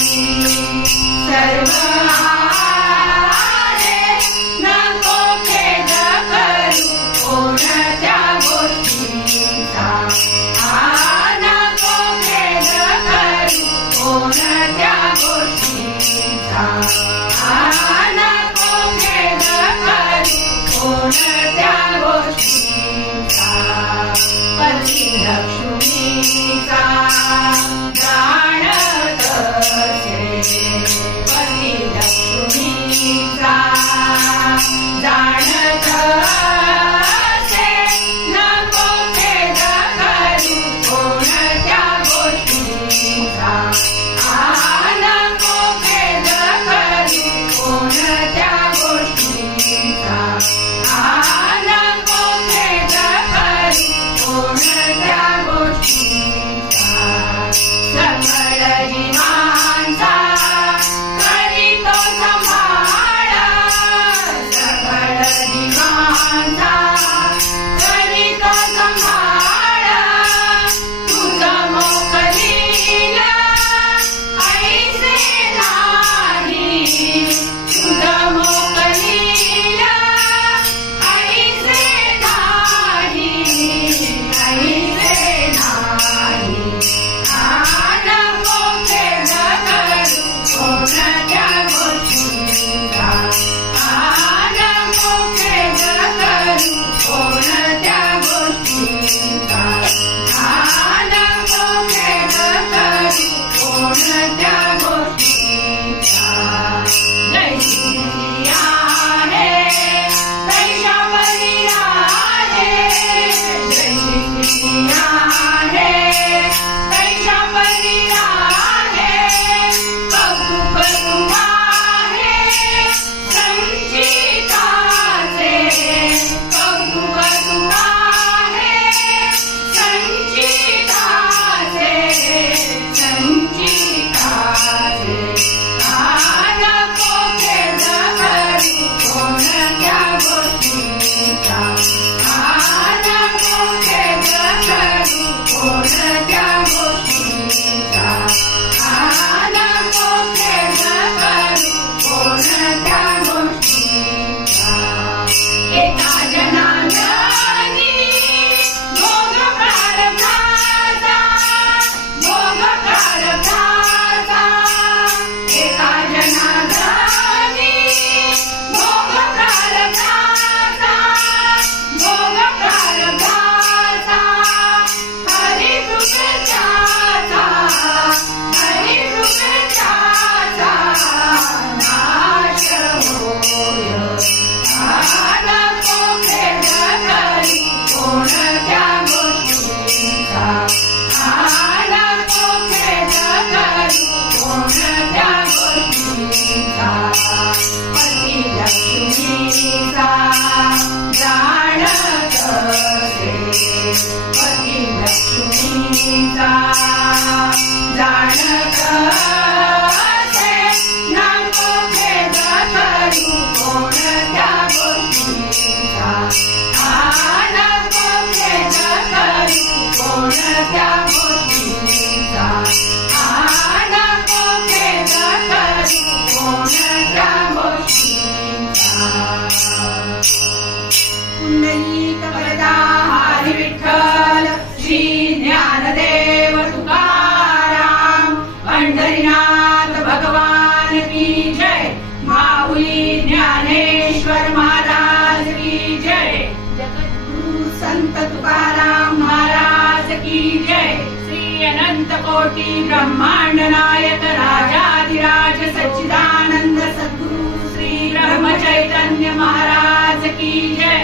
सर्व आहे नको खेद करू कोणत्या गोष्टीचा नको खेद करू कोणत्या गोष्टीचा नको खेद करू कोणत्या गोष्टीचा पती लक्ष्मीचा जाणत असे पती लक्ष्मीचा जाणत असे नको खेद करू कोणत्या गोष्टीचा नको खेद करू कोणत्या गोष्टीचा नको खेद करू कोणत्या गोष्टीचा सकळ जीवांचा करीतो सांभाळ सकळ जीवांचा करीतो सांभाळ तुझं मोकलील ऐसे नाही तुझं मोकलील ऐसे नाही ऐसे नाही नको खेद करू कोणत्या गोष्टीचा नको खेद करू कोणत्या गोष्टीचा नको खेद करू कोणत्या गोष्टीचा जैसी आहे तैशा बरी आहे जैसी आहे तैशा बरी आहे कौतुक तू आहे संचिताचे कौतुक तू आहे संचिताचे संचिताचे नको खेद करू कोणत्या गोष्टीचा नको खेद करू कोणत्या गोष्टीचा नको खेद करू कोणत्या गोष्टीचा एका जनांनी भोग प्रारब्धाचा भोग प्रारब्धाचा एका जनांनी भोग प्रारब्धाचा भोग प्रारब्धाचा हरी कृपेचा हरी कृपेचा नाश होय नको खेद करू कोणत्या गोष्टीचा नको खेद करू कोणत्या गोष्टीचा पती लक्ष्मीचा जाणत असे पती लक्ष्मीचा जाणत असे नको खेद करू कोणत्या गोष्टीचा नको खेद करू कोणत्या गोष्टीचा नको खेद करू कोणत्या गोष्टीचा पुंडलीक वरदा हरी विठ्ठल श्री ज्ञानदेव तुकाराम पंढरीनाथ भगवान की जय माऊली ज्ञानेश्वर महाराज की जय जगद्गुरु संत तुकाराम महाराज की जय श्री अनंत कोटी ब्रह्मांड नायक राजाधिराज सच्चिदानंद सद्गुरु श्री ब्रह्म चैतन्य महाराज की जय।